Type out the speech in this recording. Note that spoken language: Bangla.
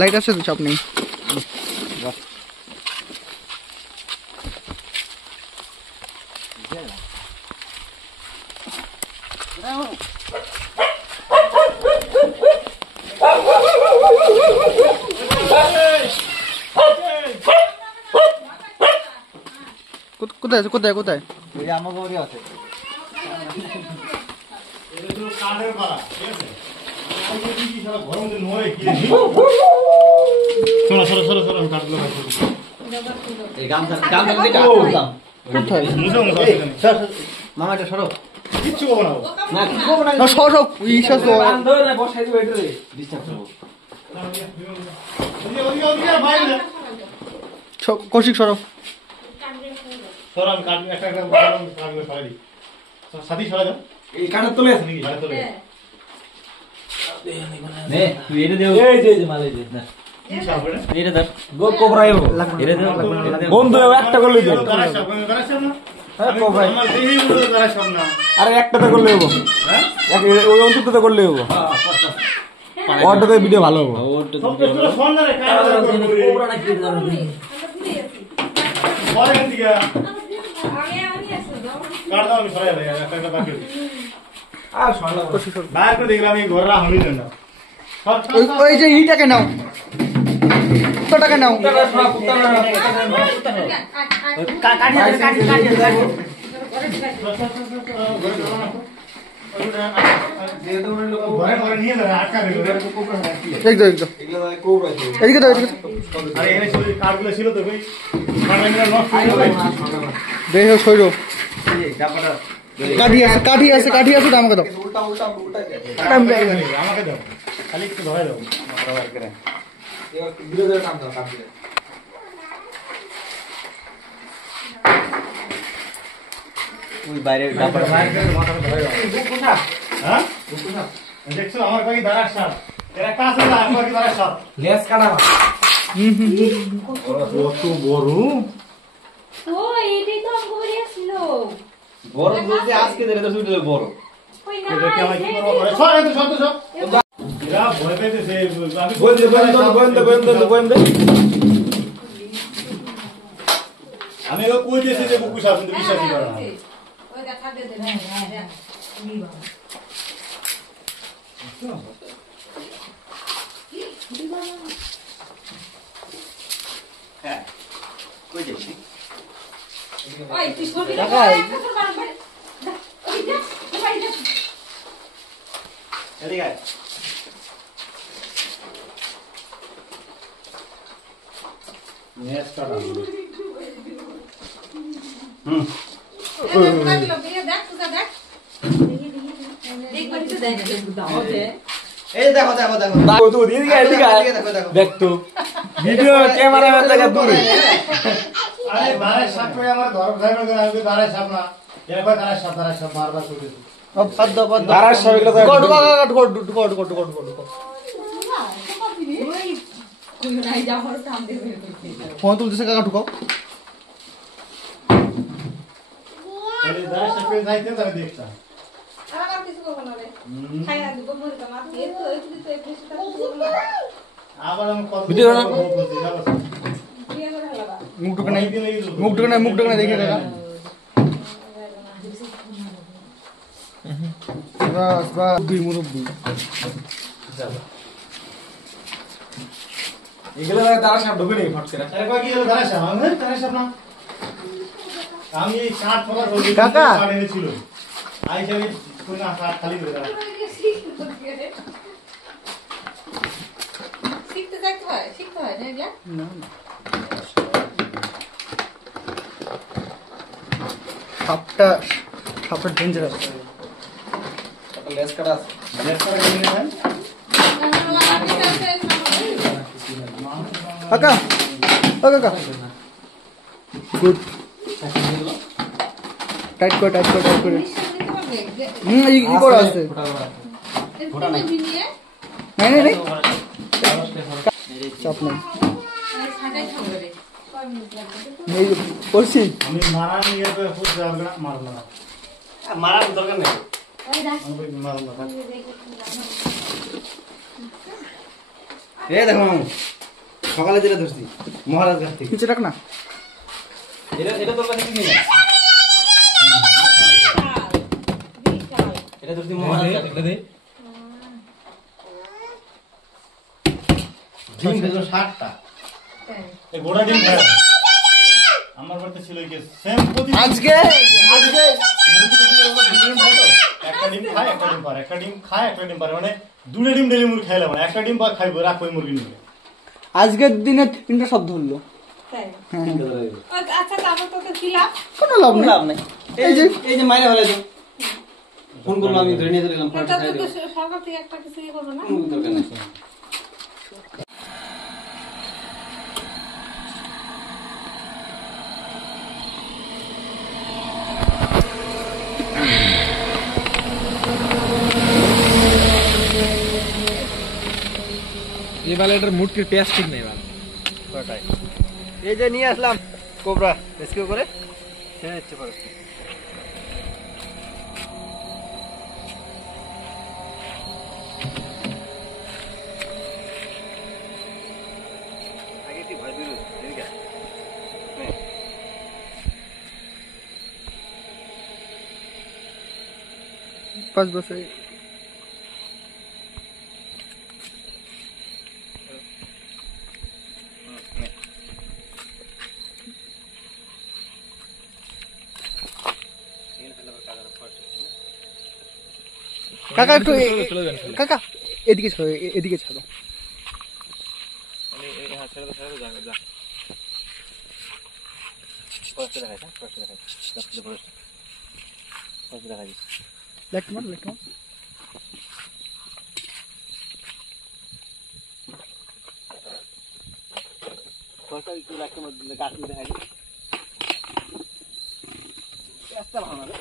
লাইট আছে তো, চাপ নেই। কোথায় আছে, কোথায় কোথায়? আমার বাড়ি আছে। মামাটা সরো, কিচ্ছু করবো না, কৌশিক সরো। বন্ধু একটা করলে আরে একটা তো করলে হবো, ওই অন্তত করলে হবো, ওরটাতে ভিডিও ভালো হবো। ওই যে ইটাকে নাও, কুত্তাটাকে নাও। এদিকে দাও, দেখো সইরো। কাঠি আছে, কাঠি আছে, কাঠি আছে, আমাকে দাও। আমাকে দাও, খালি একটু ধরে দাও। দেখছো আমার কাছে দাঁড়ার সাপ, এর একটা আছে না, আমার কাছে দাঁড়ার সাপ লেস কাটা। কত বড় ও, এটাই তো অঙ্ক করে আসছিল। বড় বলতে আজকে ধরে তো শুধু বড়। কই না, এটাকে আমি কি করব? সর এত শব্দ সব এরা ভয় পেতেছে। আমি বন্ধ আমি এও কই দিয়েছি যে বুকু সাপ, কিন্তু বিশ্বাসই করে না। ওই দেখা দে দে, হ্যাঁ নি বাবা। হ্যাঁ কই যাচ্ছি? ওই তুই ছবি দেখা একটা তোর বাড়ি বাড়ি। ওই যা, বাড়ি যা। এদিকে আয়। নেস কাটা। এই দেখো দেখো দেখো তো এদিকে দেখো দেখো দেখ তো ভিডিও ক্যামেরা में लगा दूर আরে বারে সাপ করে আমার ধর ধরে করে আমি বারে সাপ না, একবার বারে সাপ বারবার কইতেছি। দাঁড়ার সবাই কথা কট কট কট কট কট কট কট। ওই নাই যা হর কাম দে বের করতে। ফোন তুলতেছে, কাকা ঢুকাও। আরে বারে সাপ করে যাইতে তারে দেখতা। আর কিছু করব না রে। খাইয়া দিব মরে তো মাছ এই তো এই তো এই কিছু করব না। আবার আমি কত ভিডিও না? বিয়ে করে হলাবা। মুখ ঢুকে নাই, মুখ ঢুকে নাই, মুখ ঢুকে নাই, দেখে কাকা। বাস বাস, দুই মুরব্বি। এগুলো দাঁড়া সব ঢুকে নেই ফট করে। আরে কই কি হলো বারে সাপ? আমি বারে সাপ না। আমি এই কাট পড়া ধরে কাকা। কাট এনেছিল। আইসা আমি কোন না খালি করে দাঁড়া। শিখতে যাইতে হয়, শিখতে হয় না এগুলা? না না, সাপটা ডেঞ্জারাস। লেস কাটা আছে। নেস কাটা কিনে নেন। কাকা, ও কাকা, গুড। টাইট করে, টাইট করে, টাইট করে। ই করা আছে। নাই নাই নাই, চাপ নাই। এই করছি। আমি মারা নিয়ে তো খুব যাবে না, মারব না। মারার দরকার নেই। আমি মারব না। এই দেখো মামু সকালে যেটা ধরছি মহারাজ ঘাট থেকে নিচে রাখ না এটা তোর কাছে কি না এটা ধরছি মহারাজ ঘাট থেকে ডিম দেছো 60টা এই গোড়া ডিম খায় আমার বাড়িতে ছিল কি সেম প্রতি আজকে একটা ডিম খায় একটা ডিম পারে একটা ডিম খায় একটা ডিম পারে মানে দুটো ডিম ডেলি মুরগি খাইলে মানে একটা ডিম বা খাইবো রাখবো মুরগি নিয়ে আজকের দিনে 3টা শব্দ ধরলো তাই হ্যাঁ আচ্ছা তারপর তোকে কি লাভ কোনো লাভ নেই এই যে মাইরা ফেলে তো ফোন করলো আমি ধরে নিয়ে দিলাম এটা তো সরকার থেকে একটা কিছু করবে না দরকার নেই এবারে এটার মুটকির পেঁয়াজ ঠিক নেই এবার এই যে নিয়ে আসলাম কোবরা রেস্কিউ করে ছেড়ে দিচ্ছে ফরেস্ট আগে কি ভয় দিল এদিকে 5 বছর কাকা একটু কাকা এদিকে ছাড়ো লেফট মার গাছ দেখা যায় রাস্তা ভালো না